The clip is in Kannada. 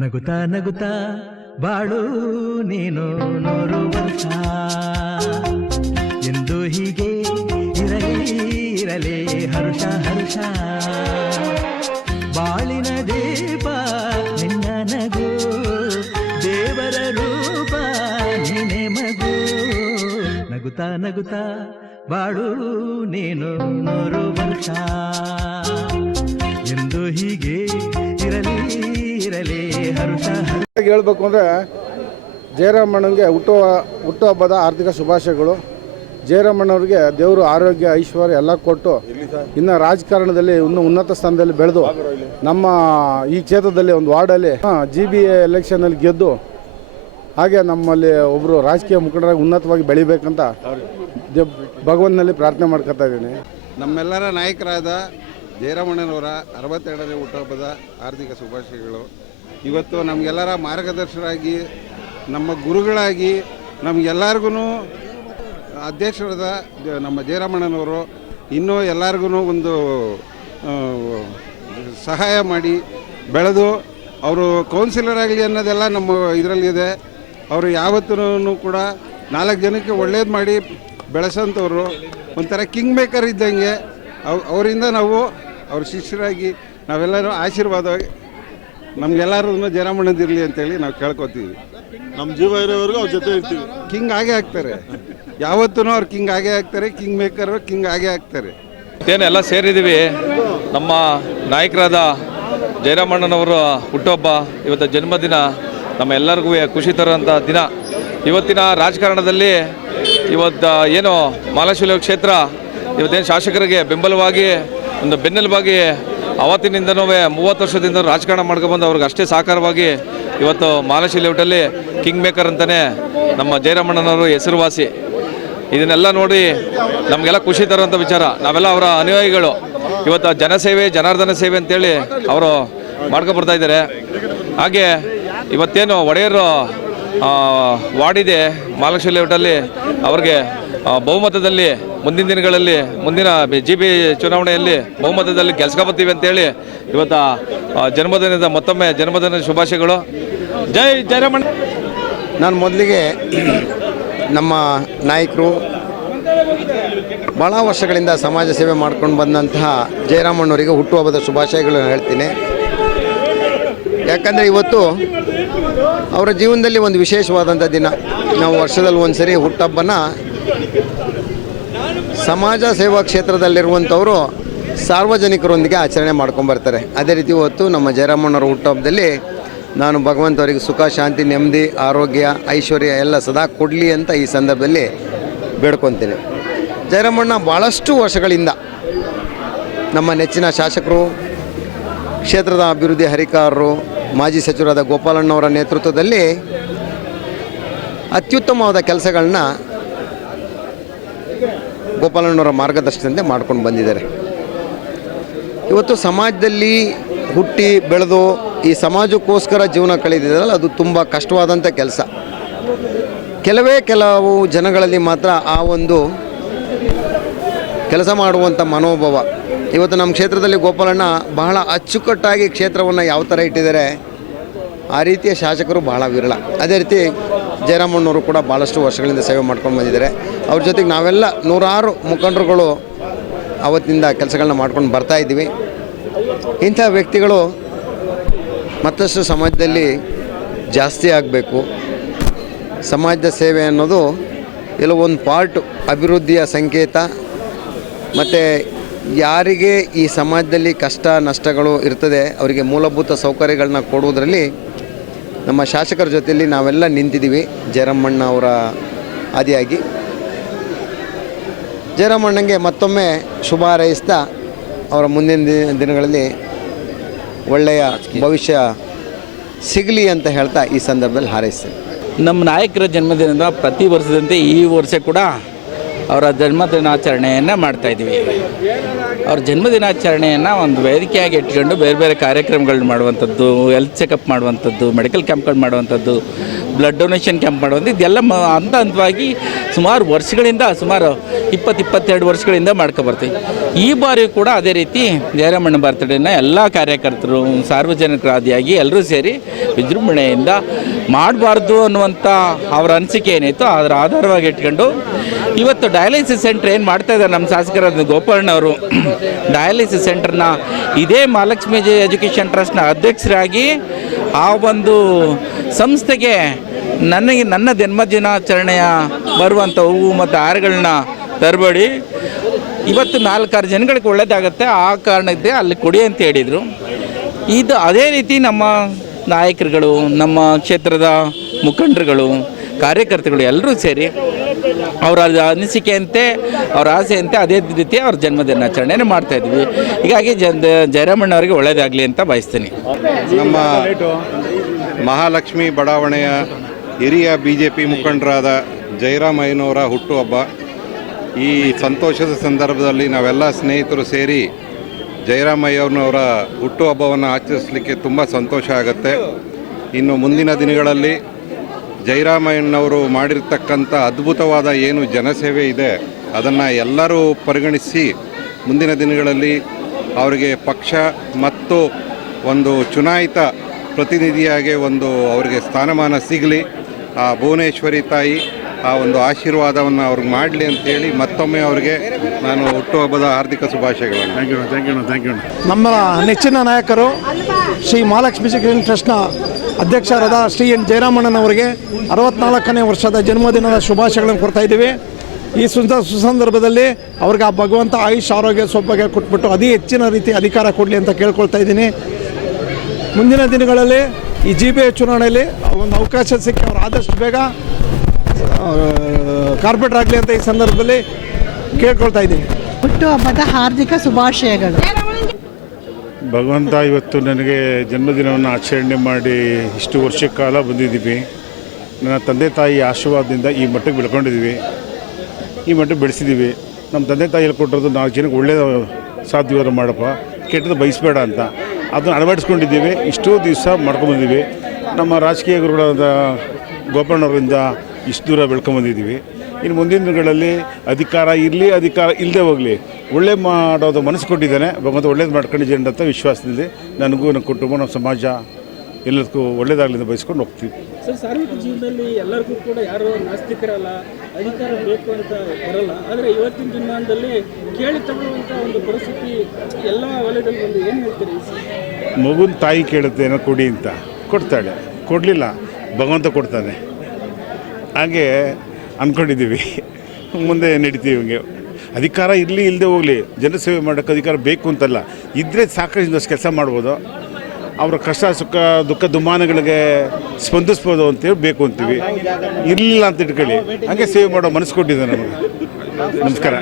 ನಗುತ್ತಾ ನಗುತ್ತಾ ಬಾಳು ನೀನು 100 ವರ್ಷ ಎಂದು ಹೀಗೆ ಇರಲಿ ಇರಲಿ ಹರುಷ ಹರುಷ ಬಾಳಿನ ದೀಪ ನಿನ್ನ ನಗು ದೇವರ ರೂಪ ನೀನೆ ಮಗು ನಗುತ್ತಾ ನಗುತ್ತಾ ಬಾಳು ನೀನು 100 ವರ್ಷ ಎಂದು ಹೀಗೆ ಇರಲಿ ಇರಲಿ ಹರುಷ ಹೇಳ್ಬೇಕು ಅಂದರೆ ಜಯರಾಮಣ್ಣನಿಗೆ ಹುಟ್ಟುಹಬ್ಬದ ಆರ್ಥಿಕ ಶುಭಾಶಯಗಳು. ಜಯರಾಮಣ್ಣವ್ರಿಗೆ ದೇವರು ಆರೋಗ್ಯ ಐಶ್ವರ್ಯ ಎಲ್ಲ ಕೊಟ್ಟು ಇನ್ನು ರಾಜಕಾರಣದಲ್ಲಿ ಇನ್ನೂ ಉನ್ನತ ಸ್ಥಾನದಲ್ಲಿ ಬೆಳೆದು ನಮ್ಮ ಈ ಕ್ಷೇತ್ರದಲ್ಲಿ ಒಂದು ವಾರ್ಡಲ್ಲಿ GB ಎಲೆಕ್ಷನಲ್ಲಿ ಗೆದ್ದು ಹಾಗೆ ನಮ್ಮಲ್ಲಿ ಒಬ್ಬರು ರಾಜಕೀಯ ಮುಖಂಡರಾಗಿ ಉನ್ನತವಾಗಿ ಬೆಳಿಬೇಕಂತ ಭಗವಂತನಲ್ಲಿ ಪ್ರಾರ್ಥನೆ ಮಾಡ್ಕೊತಾ ಇದ್ದೀನಿ. ನಮ್ಮೆಲ್ಲರ ನಾಯಕರಾದ ಜಯರಾಮಣ್ಣನವರ 62ನೇ ಹುಟ್ಟುಹಬ್ಬದ ಆರ್ಥಿಕ ಶುಭಾಶಯಗಳು. ಇವತ್ತು ನಮಗೆಲ್ಲರ ಮಾರ್ಗದರ್ಶಕರಾಗಿ ನಮ್ಮ ಗುರುಗಳಾಗಿ ನಮಗೆಲ್ಲರಿಗೂ ಅಧ್ಯಕ್ಷರಾದ ನಮ್ಮ ಜಯರಾಮಣ್ಣನವರು ಇನ್ನೂ ಎಲ್ಲರಿಗೂ ಒಂದು ಸಹಾಯ ಮಾಡಿ ಬೆಳೆದು ಅವರು ಕೌನ್ಸಿಲರ್ ಆಗಲಿ ಅನ್ನೋದೆಲ್ಲ ನಮ್ಮ ಇದರಲ್ಲಿದೆ. ಅವರು ಯಾವತ್ತೂ ಕೂಡ 4 ಜನಕ್ಕೆ ಒಳ್ಳೇದು ಮಾಡಿ ಬೆಳೆಸೋಂಥವ್ರು ಒಂಥರ ಕಿಂಗ್ ಮೇಕರ್ ಇದ್ದಂಗೆ. ಅವರಿಂದ ನಾವು ಅವ್ರ ಶಿಷ್ಯರಾಗಿ ನಾವೆಲ್ಲರೂ ಆಶೀರ್ವಾದ ನಮಗೆಲ್ಲರೂ ಜಯರಾಮಣ್ಣದಿರಲಿ ಅಂತೇಳಿ ನಾವು ಕೇಳ್ಕೊತೀವಿ. ನಮ್ಮ ಜೀವ ಇರೋವರೆಗೂ ಅವ್ರ ಜೊತೆ ಇರ್ತೀವಿ. ಕಿಂಗ್ ಆಗೇ ಆಗ್ತಾರೆ, ಯಾವತ್ತೂ ಅವ್ರು ಕಿಂಗ್ ಆಗೇ ಆಗ್ತಾರೆ, ಕಿಂಗ್ ಮೇಕರು ಕಿಂಗ್ ಆಗೇ ಆಗ್ತಾರೆ. ಎಲ್ಲ ಸೇರಿದ್ದೀವಿ. ನಮ್ಮ ನಾಯಕರಾದ ಜಯರಾಮಣ್ಣನವರ ಹುಟ್ಟುಹಬ್ಬ ಇವತ್ತು ಜನ್ಮದಿನ ನಮ್ಮ ಎಲ್ಲರಿಗೂ ಖುಷಿ ತರುವಂಥ ದಿನ. ಇವತ್ತಿನ ರಾಜಕಾರಣದಲ್ಲಿ ಇವತ್ತು ಏನು ಮಾಲಶಿಲೆ ಕ್ಷೇತ್ರ ಇವತ್ತೇನು ಶಾಸಕರಿಗೆ ಬೆಂಬಲವಾಗಿ ಒಂದು ಬೆನ್ನೆಲುಬಾಗಿ ಅವತ್ತಿನಿಂದನೂ 30 ವರ್ಷದಿಂದ ರಾಜಕಾರಣ ಮಾಡ್ಕೊಬಂದು ಅವ್ರಿಗೆ ಅಷ್ಟೇ ಸಹಕಾರವಾಗಿ ಇವತ್ತು ಮಾಲಶಿ ಲೇಔಟಲ್ಲಿ ಕಿಂಗ್ ಮೇಕರ್ ಅಂತಲೇ ನಮ್ಮ ಜಯರಾಮಣ್ಣನವರು ಹೆಸರುವಾಸಿ. ಇದನ್ನೆಲ್ಲ ನೋಡಿ ನಮಗೆಲ್ಲ ಖುಷಿ ತರುವಂಥ ವಿಚಾರ. ನಾವೆಲ್ಲ ಅವರ ಅನುಯಾಯಿಗಳು. ಇವತ್ತು ಜನಸೇವೆ ಜನಾರ್ದನ ಸೇವೆ ಅಂತೇಳಿ ಅವರು ಮಾಡ್ಕೊಬರ್ತಾ ಇದ್ದಾರೆ. ಹಾಗೆ ಇವತ್ತೇನು ಒಡೆಯರು ವಾರ್ಡಿದೆ ಮಾಲಶಿ ಲೇಔಟಲ್ಲಿ ಅವ್ರಿಗೆ ಬಹುಮತದಲ್ಲಿ ಮುಂದಿನ ದಿನಗಳಲ್ಲಿ ಮುಂದಿನ GB ಚುನಾವಣೆಯಲ್ಲಿ ಬಹುಮತದಲ್ಲಿ ಗೆಲ್ಸ್ಕೊಬತ್ತೀವಿ ಅಂತೇಳಿ ಇವತ್ತು ಜನ್ಮದಿನದ ಮತ್ತೊಮ್ಮೆ ಜನ್ಮದಿನದ ಶುಭಾಶಯಗಳು. ಜೈ ಜಯರಾಮಣ್ಣ. ನಾನು ಮೊದಲಿಗೆ ನಮ್ಮ ನಾಯಕರು ಭಾಳ ವರ್ಷಗಳಿಂದ ಸಮಾಜ ಸೇವೆ ಮಾಡ್ಕೊಂಡು ಬಂದಂತಹ ಜಯರಾಮಣ್ಣವರಿಗೆ ಹುಟ್ಟುಹಬ್ಬದ ಶುಭಾಶಯಗಳನ್ನು ಹೇಳ್ತೀನಿ. ಯಾಕಂದರೆ ಇವತ್ತು ಅವರ ಜೀವನದಲ್ಲಿ ಒಂದು ವಿಶೇಷವಾದಂಥ ದಿನ. ನಾವು ವರ್ಷದಲ್ಲಿ ಒಂದು ಸರಿ ಹುಟ್ಟುಹಬ್ಬನ ಸಮಾಜ ಸೇವಾ ಕ್ಷೇತ್ರದಲ್ಲಿರುವಂಥವರು ಸಾರ್ವಜನಿಕರೊಂದಿಗೆ ಆಚರಣೆ ಮಾಡ್ಕೊಂಬರ್ತಾರೆ. ಅದೇ ರೀತಿ ಇವತ್ತು ನಮ್ಮ ಜಯರಾಮಣ್ಣವರ ಹುಟ್ಟುಹಬ್ಬದಲ್ಲಿ ನಾನು ಭಗವಂತವರಿಗೆ ಸುಖ ಶಾಂತಿ ನೆಮ್ಮದಿ ಆರೋಗ್ಯ ಐಶ್ವರ್ಯ ಎಲ್ಲ ಸದಾ ಕೊಡಲಿ ಅಂತ ಈ ಸಂದರ್ಭದಲ್ಲಿ ಬೇಡ್ಕೊತೀನಿ. ಜಯರಾಮಣ್ಣ ಭಾಳಷ್ಟು ವರ್ಷಗಳಿಂದ ನಮ್ಮ ನೆಚ್ಚಿನ ಶಾಸಕರು, ಕ್ಷೇತ್ರದ ಅಭಿವೃದ್ಧಿ ಹರಿಕಾರರು, ಮಾಜಿ ಸಚಿವರಾದ ಗೋಪಾಲಣ್ಣವರ ನೇತೃತ್ವದಲ್ಲಿ ಅತ್ಯುತ್ತಮವಾದ ಕೆಲಸಗಳನ್ನ ಗೋಪಾಲಣ್ಣವರ ಮಾರ್ಗದರ್ಶನದಂತೆ ಮಾಡ್ಕೊಂಡು ಬಂದಿದ್ದಾರೆ. ಇವತ್ತು ಸಮಾಜದಲ್ಲಿ ಹುಟ್ಟಿ ಬೆಳೆದು ಈ ಸಮಾಜಕ್ಕೋಸ್ಕರ ಜೀವನ ಕಳೆದಿದ್ದಾರಲ್ಲ, ಅದು ತುಂಬ ಕಷ್ಟವಾದಂಥ ಕೆಲಸ. ಕೆಲವು ಜನಗಳಲ್ಲಿ ಮಾತ್ರ ಆ ಒಂದು ಕೆಲಸ ಮಾಡುವಂಥ ಮನೋಭಾವ. ಇವತ್ತು ನಮ್ಮ ಕ್ಷೇತ್ರದಲ್ಲಿ ಗೋಪಾಲಣ್ಣ ಬಹಳ ಅಚ್ಚುಕಟ್ಟಾಗಿ ಕ್ಷೇತ್ರವನ್ನು ಯಾವ ಥರ ಇಟ್ಟಿದ್ದಾರೆ, ಆ ರೀತಿಯ ಶಾಸಕರು ಬಹಳ ವಿರಳ. ಅದೇ ರೀತಿ ಜಯರಾಮಣ್ಣವರು ಕೂಡ ಭಾಳಷ್ಟು ವರ್ಷಗಳಿಂದ ಸೇವೆ ಮಾಡ್ಕೊಂಡು ಬಂದಿದ್ದಾರೆ. ಅವ್ರ ಜೊತೆಗೆ ನಾವೆಲ್ಲ 100 ಮುಖಂಡರುಗಳು ಅವತ್ತಿನಿಂದ ಕೆಲಸಗಳನ್ನ ಮಾಡ್ಕೊಂಡು ಬರ್ತಾಯಿದ್ದೀವಿ. ಇಂಥ ವ್ಯಕ್ತಿಗಳು ಮತ್ತಷ್ಟು ಸಮಾಜದಲ್ಲಿ ಜಾಸ್ತಿ ಆಗಬೇಕು. ಸಮಾಜದ ಸೇವೆ ಅನ್ನೋದು ಎಲ್ಲೋ ಒಂದು ಪಾರ್ಟ್ ಅಭಿವೃದ್ಧಿಯ ಸಂಕೇತ. ಮತ್ತು ಯಾರಿಗೆ ಈ ಸಮಾಜದಲ್ಲಿ ಕಷ್ಟ ನಷ್ಟಗಳು ಇರ್ತದೆ ಅವರಿಗೆ ಮೂಲಭೂತ ಸೌಕರ್ಯಗಳನ್ನ ಕೊಡುವುದರಲ್ಲಿ ನಮ್ಮ ಶಾಸಕರ ಜೊತೆಯಲ್ಲಿ ನಾವೆಲ್ಲ ನಿಂತಿದ್ದೀವಿ. ಜಯರಾಮಣ್ಣ ಅವರ ಆದಿಯಾಗಿ ಜಯರಾಮಣ್ಣಂಗೆ ಮತ್ತೊಮ್ಮೆ ಶುಭ ಹಾರೈಸ್ತಾ ಅವರ ಮುಂದಿನ ದಿನಗಳಲ್ಲಿ ಒಳ್ಳೆಯ ಭವಿಷ್ಯ ಸಿಗಲಿ ಅಂತ ಹೇಳ್ತಾ ಈ ಸಂದರ್ಭದಲ್ಲಿ ಹಾರೈಸ್ತೇನೆ. ನಮ್ಮ ನಾಯಕರ ಜನ್ಮದಿನದ ಪ್ರತಿ ವರ್ಷದಂತೆ ಈ ವರ್ಷ ಕೂಡ ಅವರ ಜನ್ಮದಿನಾಚರಣೆಯನ್ನು ಮಾಡ್ತಾಯಿದ್ವಿ. ಅವ್ರ ಜನ್ಮದಿನಾಚರಣೆಯನ್ನು ಒಂದು ವೇದಿಕೆಯಾಗಿ ಇಟ್ಕೊಂಡು ಬೇರೆ ಬೇರೆ ಕಾರ್ಯಕ್ರಮಗಳನ್ನ ಮಾಡುವಂಥದ್ದು, ಹೆಲ್ತ್ ಚೆಕಪ್ ಮಾಡುವಂಥದ್ದು, ಮೆಡಿಕಲ್ ಕ್ಯಾಂಪ್ಗಳು ಮಾಡುವಂಥದ್ದು, ಬ್ಲಡ್ ಡೊನೇಷನ್ ಕ್ಯಾಂಪ್ ಮಾಡುವಂಥದ್ದು, ಇದೆಲ್ಲ ಹಂತ ಹಂತವಾಗಿ ಸುಮಾರು ವರ್ಷಗಳಿಂದ, ಸುಮಾರು 20-22 ವರ್ಷಗಳಿಂದ ಮಾಡ್ಕೊಬರ್ತೀವಿ. ಈ ಬಾರಿ ಕೂಡ ಅದೇ ರೀತಿ ಜಯರಾಮಣ್ಣ ಬರ್ತ್ಡೇನ ಎಲ್ಲ ಕಾರ್ಯಕರ್ತರು, ಸಾರ್ವಜನಿಕರಾದಿಯಾಗಿ ಎಲ್ಲರೂ ಸೇರಿ ವಿಜೃಂಭಣೆಯಿಂದ ಮಾಡಬಾರ್ದು ಅನ್ನುವಂಥ ಅವರ ಅನಿಸಿಕೆ ಏನಿತ್ತು ಅದರ ಆಧಾರವಾಗಿ ಇಟ್ಕೊಂಡು ಇವತ್ತು ಡಯಾಲಿಸಿಸ್ ಸೆಂಟ್ರ್ ಏನು ಮಾಡ್ತಾ ಇದ್ದಾರೆ ನಮ್ಮ ಶಾಸಕರಾದ ಗೋಪಾಲಣ್ಣವರು, ಡಯಾಲಿಸಿಸ್ ಸೆಂಟ್ರನ್ನ ಇದೇ ಮಹಾಲಕ್ಷ್ಮಿ ಎಜುಕೇಷನ್ ಟ್ರಸ್ಟ್ನ ಅಧ್ಯಕ್ಷರಾಗಿ ಆ ಒಂದು ಸಂಸ್ಥೆಗೆ ನನ್ನ ಜನ್ಮದಿನಾಚರಣೆಯ ಬರುವಂಥ ಹೂವು ಮತ್ತು ಹಾರಗಳನ್ನ ತರಬೇಡಿ, ಇವತ್ತು 4-6 ಜನಗಳಿಗೆ ಒಳ್ಳೆಯದಾಗುತ್ತೆ, ಆ ಕಾರಣಕ್ಕೆ ಅಲ್ಲಿ ಕೊಡಿ ಅಂತ ಹೇಳಿದರು. ಇದು ಅದೇ ರೀತಿ ನಮ್ಮ ನಾಯಕರುಗಳು, ನಮ್ಮ ಕ್ಷೇತ್ರದ ಮುಖಂಡರುಗಳು, ಕಾರ್ಯಕರ್ತರುಗಳು ಎಲ್ಲರೂ ಸೇರಿ ಅವರ ಅನಿಸಿಕೆಯಂತೆ, ಅವರ ಆಸೆಯಂತೆ ಅದೇ ರೀತಿ ಅವ್ರ ಜನ್ಮದಿನಾಚರಣೆಯನ್ನು ಮಾಡ್ತಾಯಿದ್ವಿ. ಹೀಗಾಗಿ ಜಯರಾಮಣ್ಣ ಅವರಿಗೆ ಒಳ್ಳೆಯದಾಗಲಿ ಅಂತ ಬಯಸ್ತೀನಿ. ನಮ್ಮ ಮಹಾಲಕ್ಷ್ಮಿ ಬಡಾವಣೆಯ ಹಿರಿಯ BJP ಮುಖಂಡರಾದ ಜಯರಾಮಯ್ಯನವರ ಹುಟ್ಟುಹಬ್ಬ. ಈ ಸಂತೋಷದ ಸಂದರ್ಭದಲ್ಲಿ ನಾವೆಲ್ಲ ಸ್ನೇಹಿತರು ಸೇರಿ ಜಯರಾಮಯ್ಯನವರ ಹುಟ್ಟುಹಬ್ಬವನ್ನು ಆಚರಿಸಲಿಕ್ಕೆ ತುಂಬ ಸಂತೋಷ ಆಗುತ್ತೆ. ಇನ್ನು ಮುಂದಿನ ದಿನಗಳಲ್ಲಿ ಜಯರಾಮಯ್ಯನವರು ಮಾಡಿರ್ತಕ್ಕಂಥ ಅದ್ಭುತವಾದ ಏನು ಜನಸೇವೆ ಇದೆ ಅದನ್ನು ಎಲ್ಲರೂ ಪರಿಗಣಿಸಿ ಮುಂದಿನ ದಿನಗಳಲ್ಲಿ ಅವರಿಗೆ ಪಕ್ಷ ಮತ್ತು ಒಂದು ಚುನಾಯಿತ ಪ್ರತಿನಿಧಿಯಾಗಿ ಒಂದು ಅವರಿಗೆ ಸ್ಥಾನಮಾನ ಸಿಗಲಿ, ಆ ಭುವನೇಶ್ವರಿ ತಾಯಿ ಆ ಒಂದು ಆಶೀರ್ವಾದವನ್ನು ಅವ್ರಿಗೆ ಮಾಡಲಿ ಅಂತೇಳಿ ಮತ್ತೊಮ್ಮೆ ಅವರಿಗೆ ನಾನು ಹುಟ್ಟುಹಬ್ಬದ ಹಾರ್ದಿಕ ಶುಭಾಶಯಗಳನ್ನು. Thank you. ನಮ್ಮ ನೆಚ್ಚಿನ ನಾಯಕರು ಶ್ರೀ ಮಹಾಲಕ್ಷ್ಮಿ ಎಜುಕೇಷನ್ ಟ್ರಸ್ಟ್ನ ಅಧ್ಯಕ್ಷರಾದ ಶ್ರೀ ಎನ್ ಜಯರಾಮಣ್ಣನವರಿಗೆ 64ನೇ ವರ್ಷದ ಜನ್ಮದಿನದ ಶುಭಾಶಯಗಳನ್ನು ಕೊಡ್ತಾ ಇದ್ದೀವಿ. ಈ ಸುಸಂದರ್ಭದಲ್ಲಿ ಅವ್ರಿಗೆ ಆ ಭಗವಂತ ಆಯುಷ್ ಆರೋಗ್ಯ ಸೌಭಾಗ್ಯ ಕೊಟ್ಬಿಟ್ಟು ಅತಿ ಹೆಚ್ಚಿನ ರೀತಿ ಅಧಿಕಾರ ಕೊಡಲಿ ಅಂತ ಕೇಳ್ಕೊಳ್ತಾ ಇದ್ದೀನಿ. ಮುಂದಿನ ದಿನಗಳಲ್ಲಿ ಈ GBA ಚುನಾವಣೆಯಲ್ಲಿ ಒಂದು ಅವಕಾಶ ಸಿಕ್ಕಿ ಅವರು ಆದಷ್ಟು ಬೇಗ ಕಾರ್ಪೊರೇಟರ್ ಆಗಲಿ ಅಂತ ಈ ಸಂದರ್ಭದಲ್ಲಿ ಕೇಳ್ಕೊಳ್ತಾ ಇದ್ದೀನಿ. ಹುಟ್ಟುಹಬ್ಬದ ಹಾರ್ದಿಕ ಶುಭಾಶಯಗಳು. ಭಗವಂತ ಇವತ್ತು ನನಗೆ ಜನ್ಮದಿನವನ್ನು ಆಚರಣೆ ಮಾಡಿ ಇಷ್ಟು ವರ್ಷ ಕಾಲ ಬಂದಿದ್ದೀವಿ. ನನ್ನ ತಂದೆ ತಾಯಿ ಆಶೀರ್ವಾದದಿಂದ ಈ ಮಟ್ಟಕ್ಕೆ ಬೆಳ್ಕೊಂಡಿದ್ದೀವಿ, ಈ ಮಟ್ಟಕ್ಕೆ ಬೆಳೆಸಿದ್ದೀವಿ. ನಮ್ಮ ತಂದೆ ತಾಯಿ ಹೇಳ್ಕೊಟ್ಟಿರೋದು 4 ಜನಕ್ಕೆ ಒಳ್ಳೆಯದು ಸಾಧ್ಯವಾದ ಮಾಡಪ್ಪ, ಕೆಟ್ಟದ್ದು ಬಯಸಬೇಡ ಅಂತ. ಅದನ್ನು ಅಳವಡಿಸ್ಕೊಂಡಿದ್ದೀವಿ, ಇಷ್ಟೋ ದಿವಸ ಮಾಡ್ಕೊಂಬಂದಿದ್ದೀವಿ. ನಮ್ಮ ರಾಜಕೀಯ ಗುರುಗಳಾದ ಗೋಪಾಲಣ್ಣವರಿಂದ ಇಷ್ಟು ದೂರ ಬೆಳ್ಕೊಂಬಂದಿದ್ದೀವಿ. ಇನ್ನು ಮುಂದಿನ ದಿನಗಳಲ್ಲಿ ಅಧಿಕಾರ ಇರಲಿ, ಅಧಿಕಾರ ಇಲ್ಲದೆ ಹೋಗಲಿ, ಒಳ್ಳೆ ಮಾಡೋದು ಮನಸ್ಸು ಕೊಟ್ಟಿದ್ದಾನೆ ಭಗವಂತ, ಒಳ್ಳೇದು ಮಾಡ್ಕೊಂಡಿದ್ದೀನಿ ಅಂತ ವಿಶ್ವಾಸದಿಂದ ನನಗೂ, ನನ್ನ ಕುಟುಂಬ, ನಮ್ಮ ಸಮಾಜ ಎಲ್ಲದಕ್ಕೂ ಒಳ್ಳೇದಾಗಲಿ ಅಂತ ಬಯಸ್ಕೊಂಡು ಹೋಗ್ತೀವಿ. ಸರ್, ಸಾರ್ವಜನಿಕ ಜೀವನದಲ್ಲಿ ಎಲ್ಲರಿಗೂ ಕೂಡ ಯಾರೋ ನಾಸ್ತಿಕರಲ್ಲ, ಅಧಿಕಾರ ಬೇಕು ಅಂತ ಬರಲ್ಲ. ಆದರೆ ಇವತ್ತಿನ ದಿನಮಾನದಲ್ಲಿ ಕೇಳಿ ತಗೊಳ್ಳುವಂಥ ಒಂದು ಪರಿಸ್ಥಿತಿ ಎಲ್ಲ ವಲಯದಲ್ಲಿ ಬಂದು ಏನು ಹೇಳ್ತೀರಿ? ಮಗುನ ತಾಯಿ ಕೇಳುತ್ತೆ ಏನೋ ಕೊಡಿ ಅಂತ, ಕೊಡ್ತಾಳೆ. ಕೊಡಲಿಲ್ಲ, ಭಗವಂತ ಕೊಡ್ತಾನೆ. ಹಾಗೆ ಅಂದ್ಕೊಂಡಿದ್ದೀವಿ, ಮುಂದೆ ನಡೀತೀವಿ. ಹಿಂಗೆ ಅಧಿಕಾರ ಇರಲಿ ಇಲ್ಲದೆ ಹೋಗಲಿ, ಜನಸೇವೆ ಮಾಡೋಕ್ಕೆ ಅಧಿಕಾರ ಬೇಕು ಅಂತಲ್ಲ, ಇದ್ದರೆ ಸಾಕಷ್ಟು ಕೆಲಸ ಮಾಡ್ಬೋದು. ಅವರ ಕಷ್ಟ ಸುಖ ದುಃಖ ದುಮ್ಮಾನಗಳಿಗೆ ಸ್ಪಂದಿಸ್ಬೋದು ಅಂತೇಳಿ ಬೇಕು ಅಂತೀವಿ. ಇರಲಿಲ್ಲ ಅಂತ ಇಟ್ಕೊಳ್ಳಿ, ಹಾಗೆ ಸೇವೆ ಮಾಡೋ ಮನಸ್ಸು ಕೊಟ್ಟಿದೆ ನಮಗೆ. ನಮಸ್ಕಾರ.